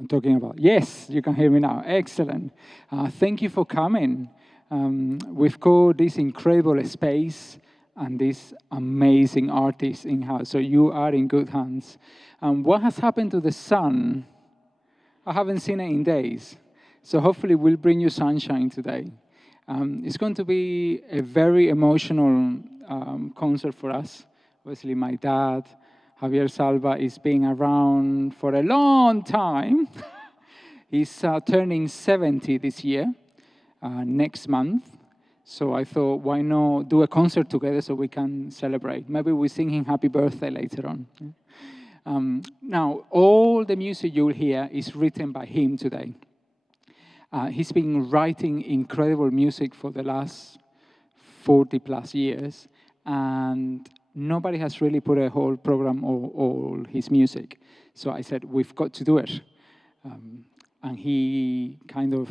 I'm talking about. Yes, you can hear me now. Excellent. Thank you for coming. We've got this incredible space and this amazing artist in-house, so you are in good hands. What has happened to the sun? I haven't seen it in days, so hopefully we'll bring you sunshine today. It's going to be a very emotional concert for us. Obviously, my dad, Javier Zalba, is being around for a long time. He's turning 70 this year, next month. So I thought, why not do a concert together so we can celebrate? Maybe we sing him happy birthday later on. Now, all the music you'll hear is written by him today. He's been writing incredible music for the last 40 plus years, and nobody has really put a whole program of all his music. So I said, we've got to do it. And he kind of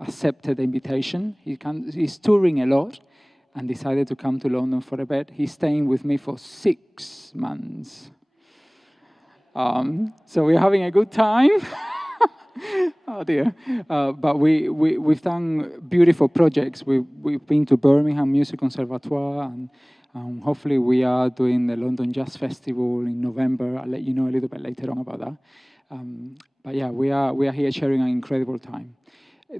accepted the invitation. He's touring a lot and decided to come to London for a bit. He's staying with me for 6 months. So we're having a good time. Oh dear. But we've done beautiful projects. We've been to Birmingham Music Conservatoire, and hopefully we are doing the London Jazz Festival in November. I'll let you know a little bit later on about that. But yeah, we are here sharing an incredible time.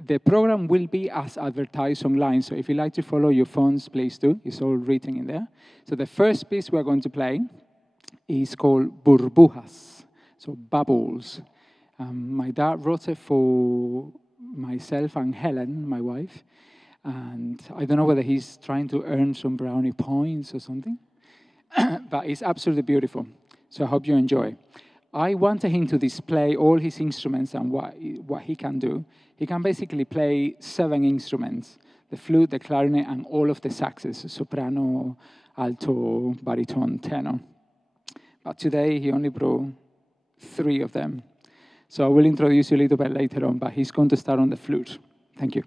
The program will be as advertised online, so if you like to follow your phones, please do. It's all written in there. So the first piece we're going to play is called Burbujas, so bubbles. My dad wrote it for myself and Helen, my wife, and I don't know whether he's trying to earn some brownie points or something, but it's absolutely beautiful, so I hope you enjoy. I wanted him to display all his instruments and what he can do. He can basically play 7 instruments, the flute, the clarinet, and all of the saxes, soprano, alto, baritone, tenor. But today he only brought 3 of them. So I will introduce you a little bit later on, but he's going to start on the flute. Thank you.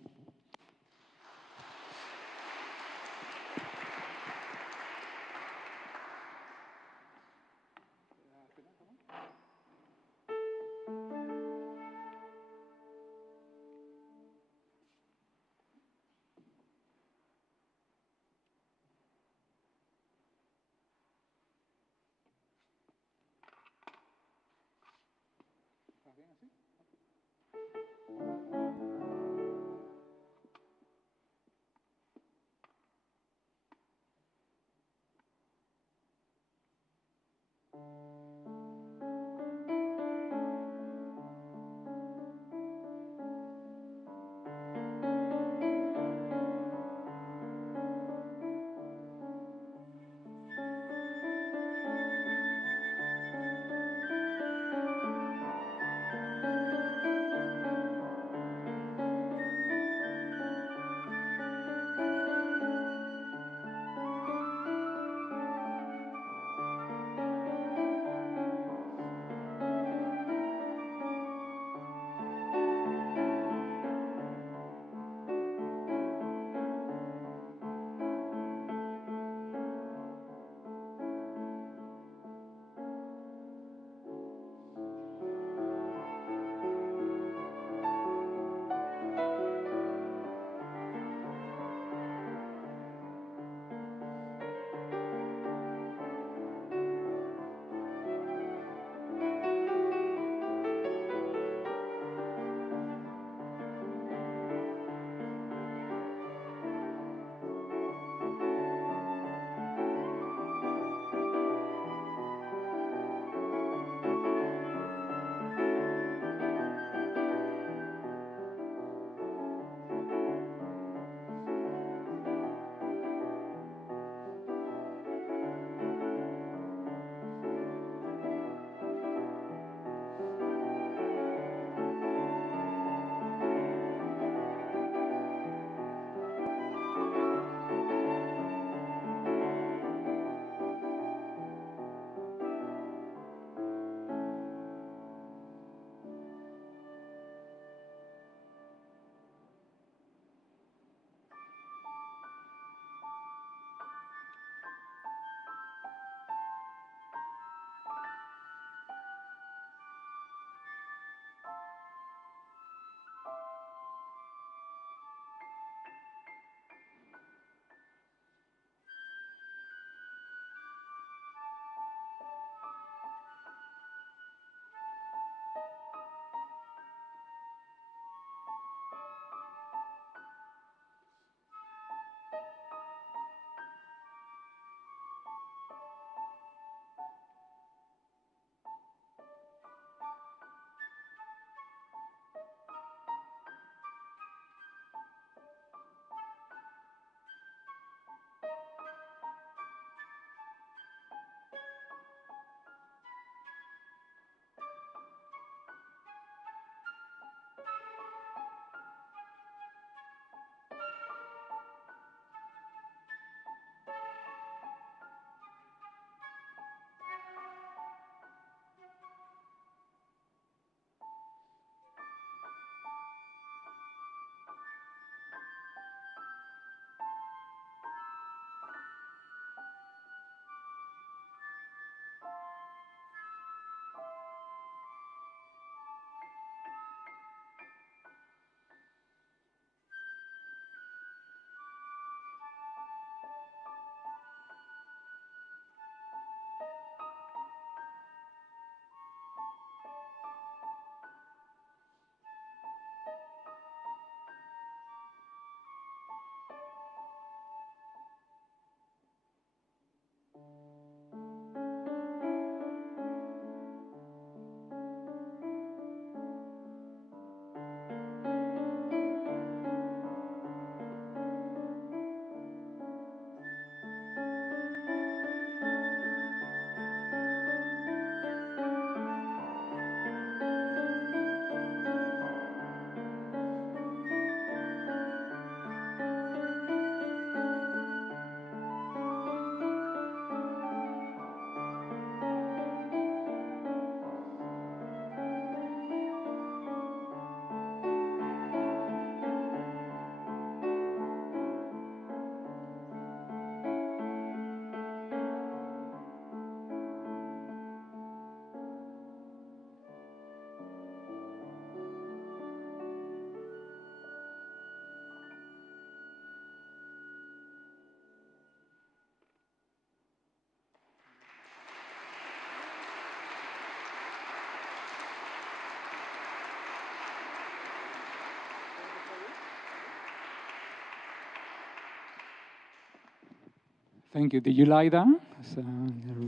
Thank you. Did you like that? It's a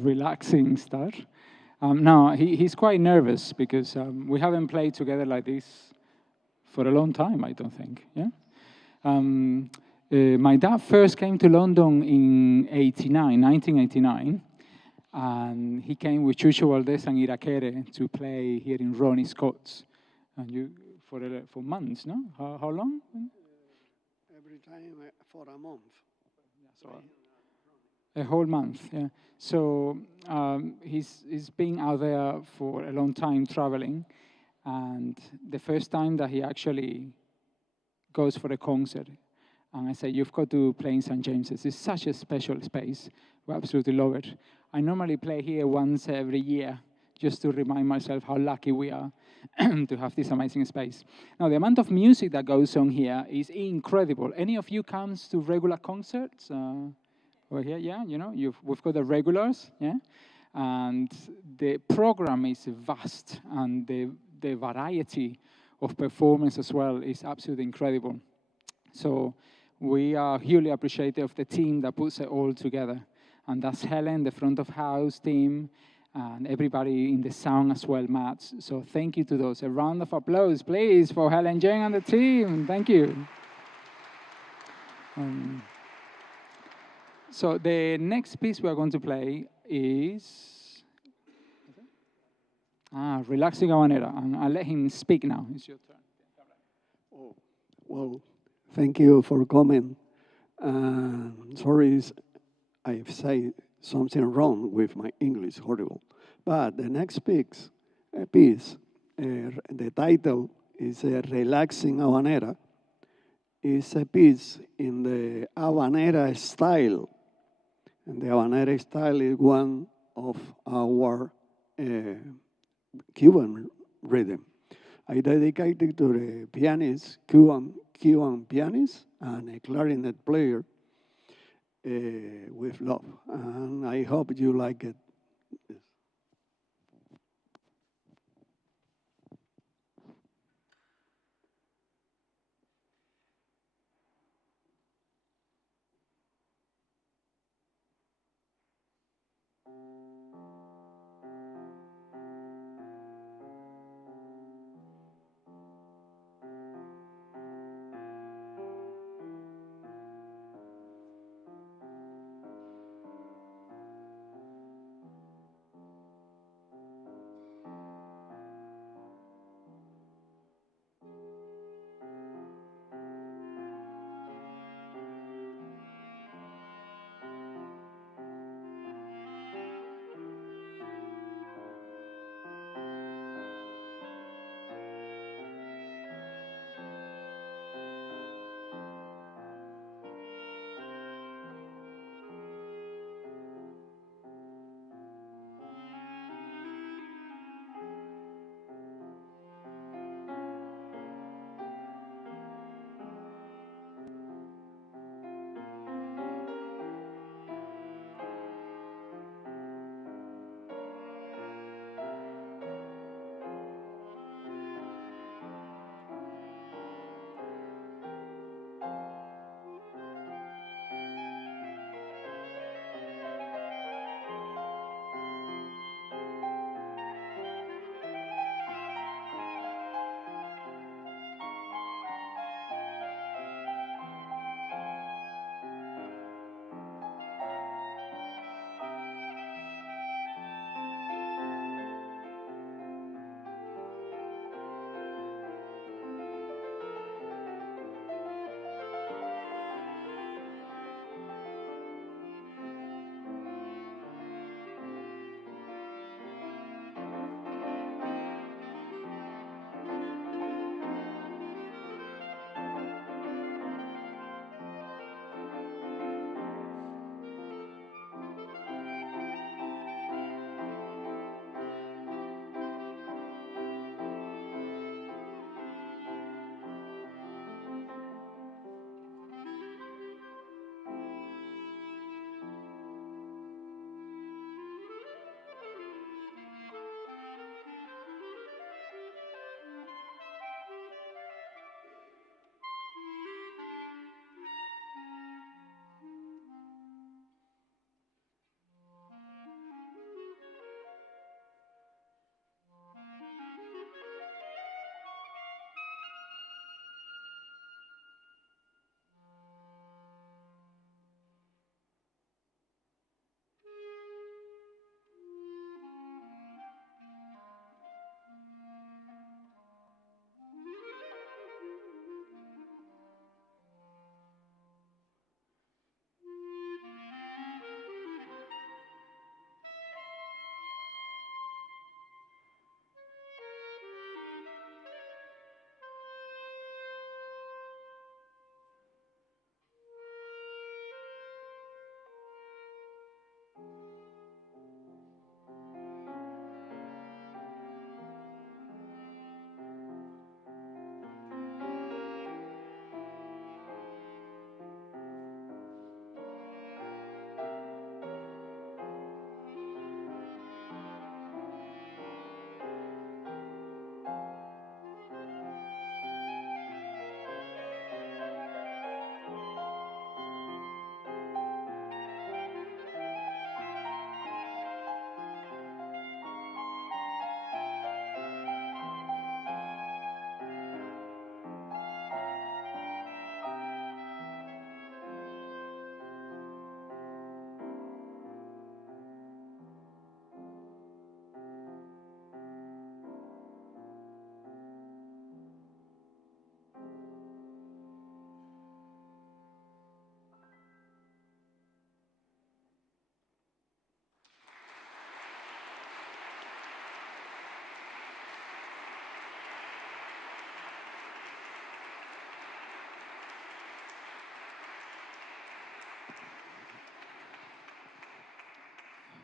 relaxing start. No, he's quite nervous because we haven't played together like this for a long time, I don't think. Yeah. My dad first came to London in 1989, and he came with Chucho Valdés and Irakere to play here in Ronnie Scott's, and you for months, no? How long? Every time for a month. So, a whole month, yeah. So he's been out there for a long time traveling, and the first time that he actually goes for a concert, and I say, you've got to play in St. James's. It's such a special space. We absolutely love it. I normally play here once every year, just to remind myself how lucky we are to have this amazing space. Now, the amount of music that goes on here is incredible. Any of you comes to regular concerts? Over here, yeah, you know, we've got the regulars, yeah? And the program is vast, and the variety of performance as well is absolutely incredible. So we are hugely appreciative of the team that puts it all together. And that's Helen, the front of house team, and everybody in the sound as well, Matt. So thank you to those. A round of applause, please, for Helen Jane and the team. Thank you. So the next piece we are going to play is Relaxing Habanera. And I'll let him speak now. It's your turn. Oh, well, thank you for coming. Sorry, I've said something wrong with my English, horrible. But the next piece, the title is Relaxing Habanera. It's a piece in the Habanera style. And the Habanera style is one of our Cuban rhythm. I dedicate it to the pianist, Cuban pianist, and a clarinet player with love. And I hope you like it.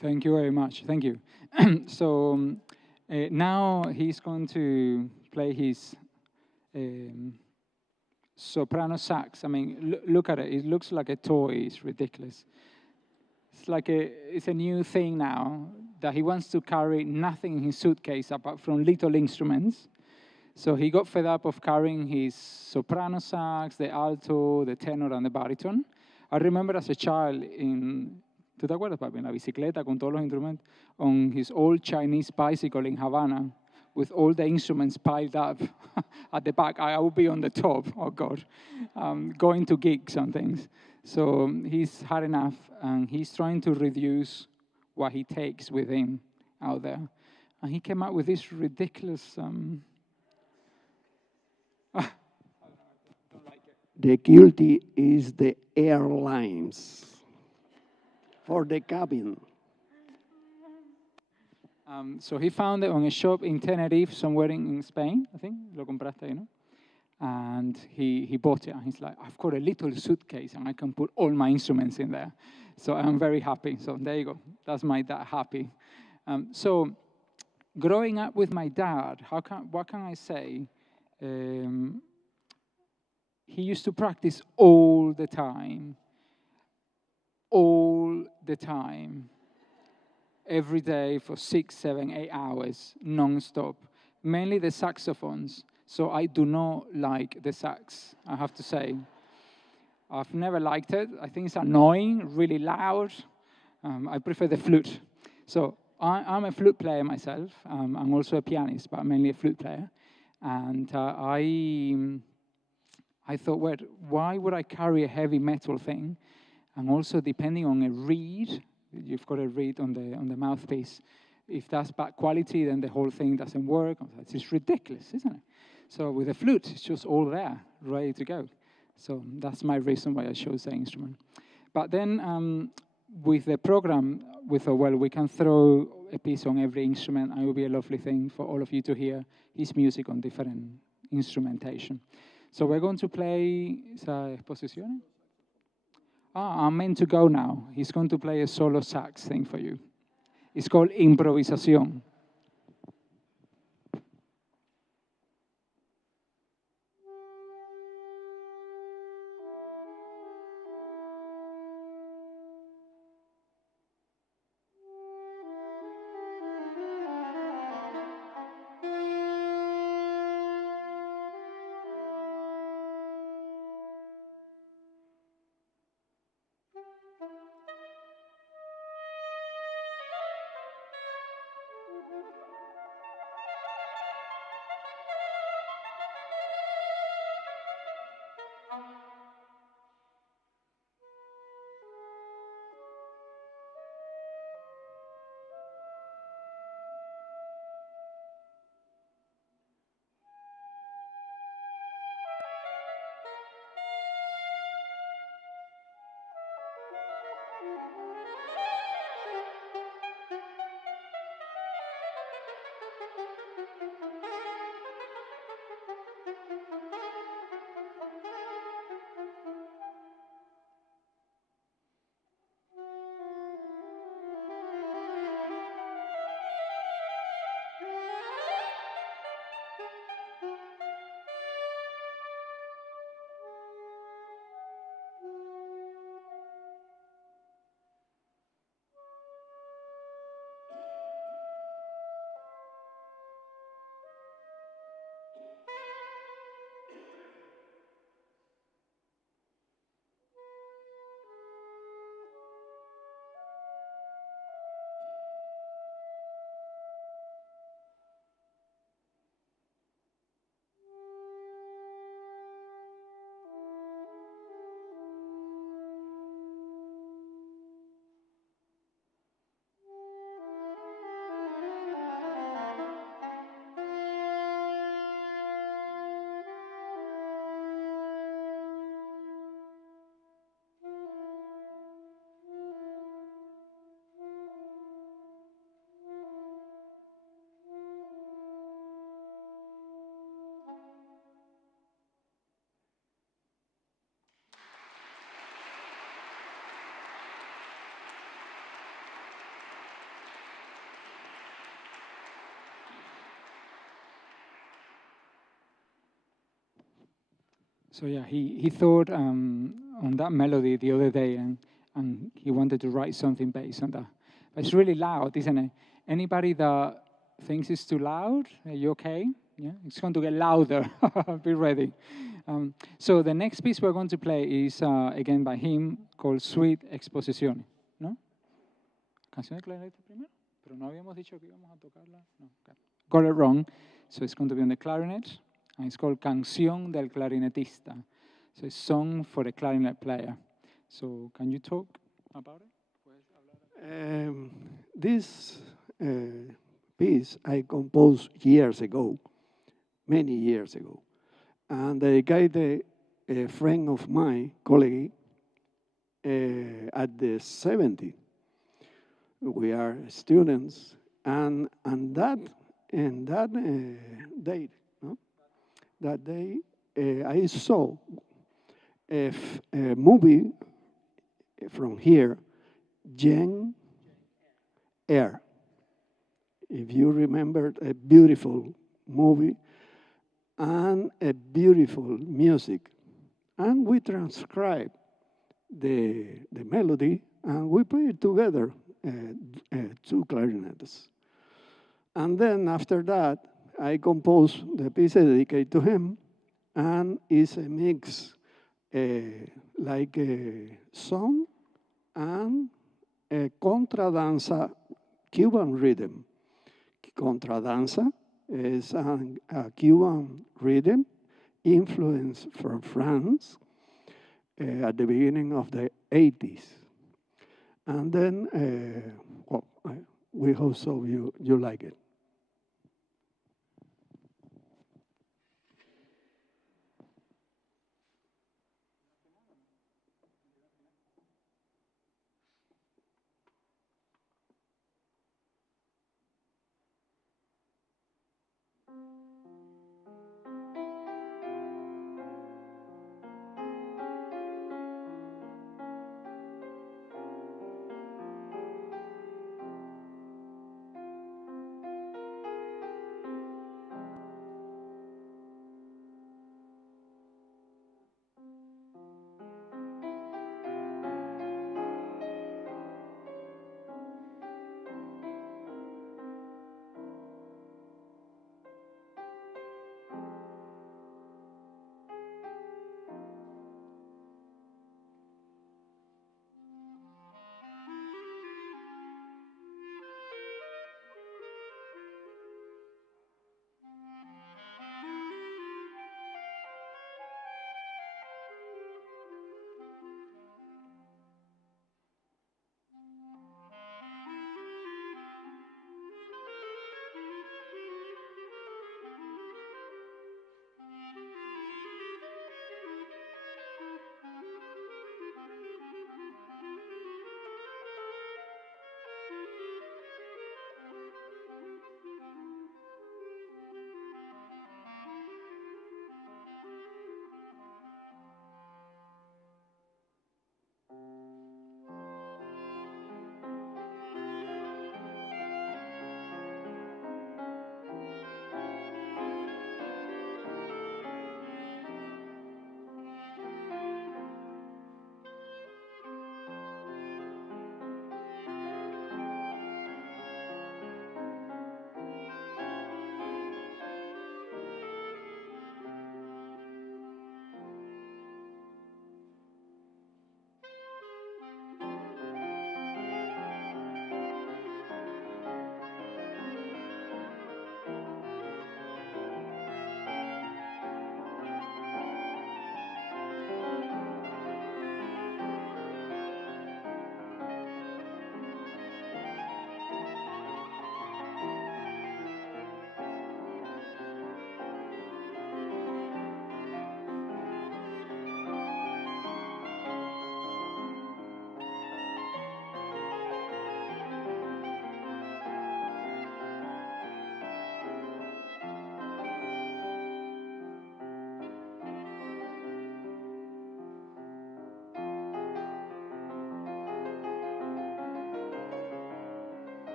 Thank you very much. Thank you. So now he's going to play his soprano sax. I mean, look at it. It looks like a toy. It's ridiculous. It's a new thing now that he wants to carry nothing in his suitcase apart from little instruments. So he got fed up of carrying his soprano sax, the alto, the tenor, and the baritone. I remember as a child ¿tú te acuerdas, papi? En la bicicleta con todos los instrumentos, on his old Chinese bicycle in Havana, with all the instruments piled up at the back. I would be on the top, oh God, going to gigs and things. So he's had enough, and he's trying to reduce what he takes with him out there. And he came up with this ridiculous... The guilty is the airlines for the cabin. So he found it on a shop in Tenerife, somewhere in Spain, I think. Lo compraste ahí, ¿no? And he bought it, and he's like, I've got a little suitcase, and I can put all my instruments in there. So I'm very happy. So there you go. That's my dad happy. So growing up with my dad, what can I say? He used to practice all the time. All the time. Every day for 6, 7, 8 hours, non-stop. Mainly the saxophones. So I do not like the sax, I have to say. I've never liked it. I think it's annoying, really loud. I prefer the flute. So I'm a flute player myself. I'm also a pianist, but mainly a flute player. And I thought, well, why would I carry a heavy metal thing? And also, depending on a reed, you've got a reed on the mouthpiece. If that's bad quality, then the whole thing doesn't work. It's just ridiculous, isn't it? So with a flute, it's just all there, ready to go. So that's my reason why I chose the instrument. But then with the program, we thought, well, we can throw a piece on every instrument, and it will be a lovely thing for all of you to hear his music on different instrumentation. So we're going to play Exposiciones. I'm meant to go now. He's going to play a solo sax thing for you. It's called Improvisación. So yeah, he thought on that melody the other day, and he wanted to write something based on that. But it's really loud, isn't it? Anybody that thinks it's too loud, are you okay? Yeah, it's going to get louder. Be ready. So the next piece we're going to play is again by him, called Suite Exposiciones. ¿No? Canción de clarinete primero, pero no habíamos dicho que íbamos a tocarla. No, okay. Got it wrong. So it's going to be on the clarinet, and it's called Canción del clarinetista. So it's song for the clarinet player. So can you talk about it? This piece I composed years ago, many years ago, and dedicated a friend of mine, colleague, at the 70. We are students, and that date, no? That day, I saw a movie from here, Jen Air. If you remember, a beautiful movie and a beautiful music, and we transcribed the melody and we played it together, two clarinets. And then after that, I composed the piece dedicated to him, and it's a mix, like a song and a contradanza Cuban rhythm. Contradanza is a Cuban rhythm influenced from France at the beginning of the 80s. And then, we hope so you like it.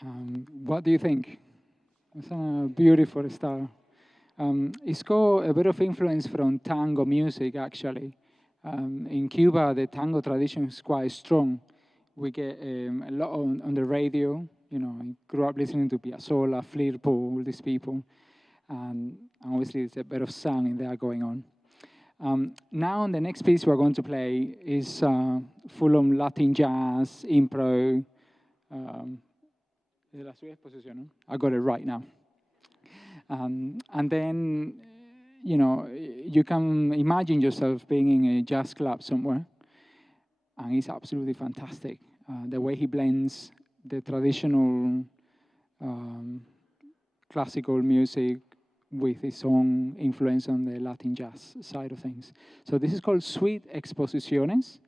What do you think? It's a beautiful style. It's got a bit of influence from tango music, actually. In Cuba, the tango tradition is quite strong. We get a lot on the radio. You know, I grew up listening to Piazzolla, Flute, all these people. And obviously, there's a bit of song in there going on. Now, the next piece we're going to play is full-on Latin jazz, impro. La sua exposición, no? I got it right now. And then, you know, you can imagine yourself being in a jazz club somewhere, and it's absolutely fantastic. The way he blends the traditional classical music with his own influence on the Latin jazz side of things. So this is called Suite Exposiciones,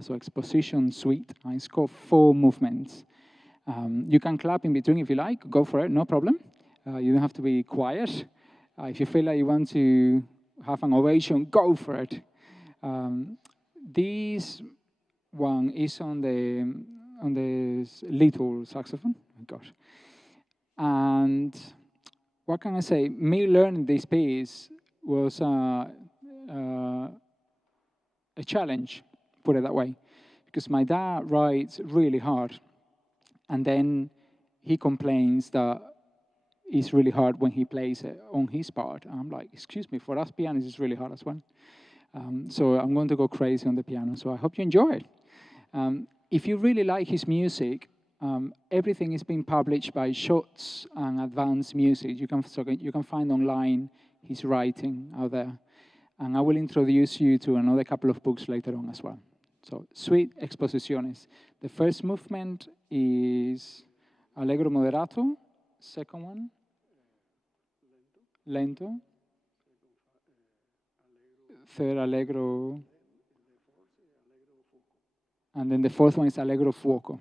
so exposition suite, and it's got 4 movements. You can clap in between if you like, go for it, no problem. You don't have to be quiet. If you feel like you want to have an ovation, go for it. This one is on the little saxophone. Oh my gosh. And what can I say? Me learning this piece was a challenge, put it that way, because my dad writes really hard, and then he complains that it's really hard when he plays it on his part. I'm like, excuse me, for us pianists, it's really hard as well. So I'm going to go crazy on the piano. So I hope you enjoy it. If you really like his music, everything is being published by Shots and Advanced Music. You can find online his writing out there. And I will introduce you to another couple of books later on as well. So, Suite Exposiciones. The first movement is Allegro moderato. Second one, Lento. Third, Allegro. And then the fourth one is Allegro fuocco.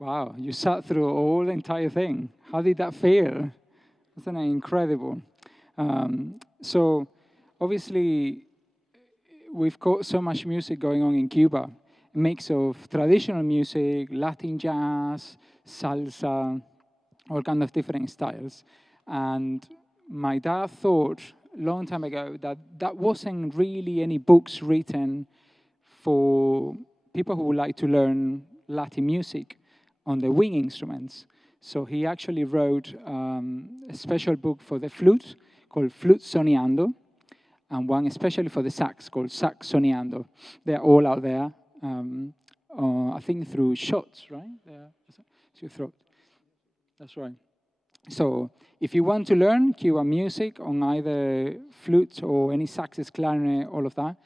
Wow, you sat through all the entire thing. How did that feel? Wasn't it incredible? So obviously, we've got so much music going on in Cuba. A mix of traditional music, Latin jazz, salsa, all kind of different styles. And my dad thought a long time ago that that wasn't really any books written for people who would like to learn Latin music on the wind instruments. So he actually wrote a special book for the flute called Flute Soñando, and one especially for the sax called Sax Soñando. They're all out there, I think through shots, right? It's your throat. That's right. So if you want to learn Cuban music on either flute or any saxes, clarinet, all of that,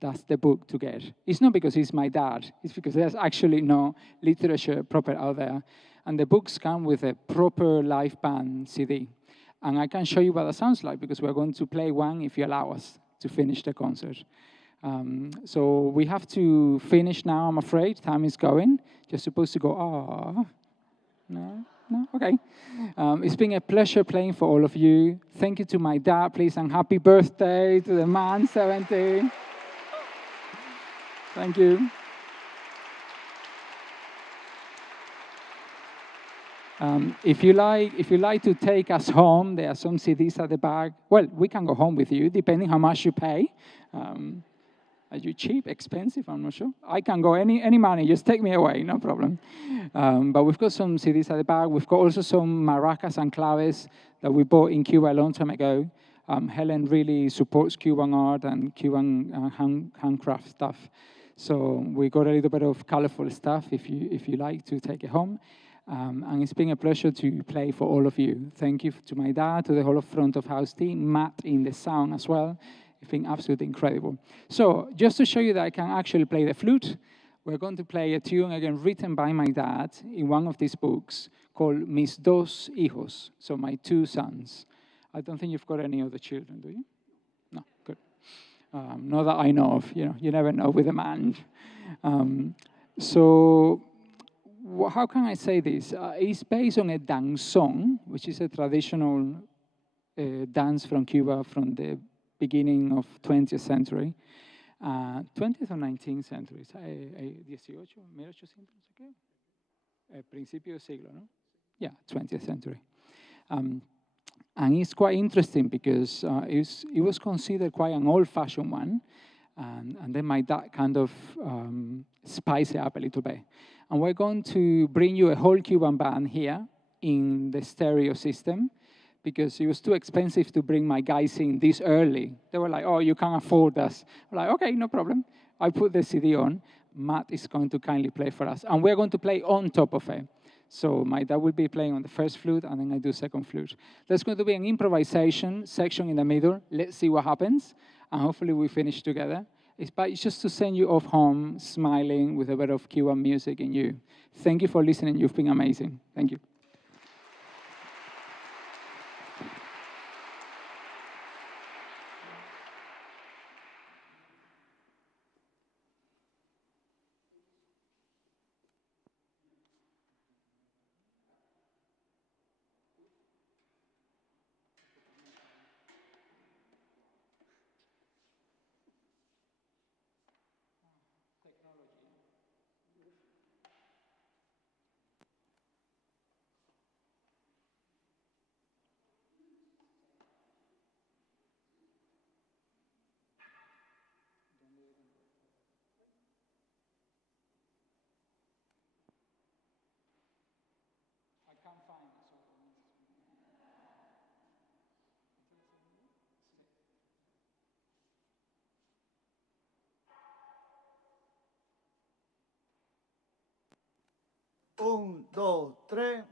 that's the book to get. It's not because he's my dad. It's because there's actually no literature proper out there. And the books come with a proper live band CD. And I can show you what that sounds like because we're going to play one if you allow us to finish the concert. So we have to finish now, I'm afraid. Time is going. You're supposed to go, ah. No? No? Okay. It's been a pleasure playing for all of you. Thank you to my dad, please, and happy birthday to the man, 70. Thank you. If you like to take us home, there are some CDs at the back. Well, we can go home with you, depending how much you pay. Are you cheap, expensive? I'm not sure. I can go any money. Just take me away, no problem. But we've got some CDs at the back. We've got also some maracas and claves that we bought in Cuba a long time ago. Helen really supports Cuban art and Cuban handcraft stuff. So we got a little bit of colorful stuff if you like to take it home. And it's been a pleasure to play for all of you. Thank you to my dad, to the whole front of house team, Matt in the sound as well. It's been absolutely incredible. So just to show you that I can actually play the flute, we're going to play a tune again written by my dad in one of these books called Mis dos hijos, so my two sons. I don't think you've got any other children, do you? No, good. Not that I know of. You never know with a man. So how can I say this? It's based on a danzón, which is a traditional dance from Cuba from the beginning of 20th century. 20th or 19th century? 1800, principio del siglo, no? Yeah, 20th century. And it's quite interesting because it was considered quite an old-fashioned one. And then my dad kind of spiced it up a little bit. And we're going to bring you a whole Cuban band here in the stereo system because it was too expensive to bring my guys in this early. They were like, oh, you can't afford us. We're like, okay, no problem. I put the CD on. Matt is going to kindly play for us. And we're going to play on top of it. So my dad will be playing on the first flute, and then I do second flute. There's going to be an improvisation section in the middle. Let's see what happens. And hopefully we finish together. It's just to send you off home smiling with a bit of Cuban music in you. Thank you for listening. You've been amazing. Thank you. Un, dos, tres.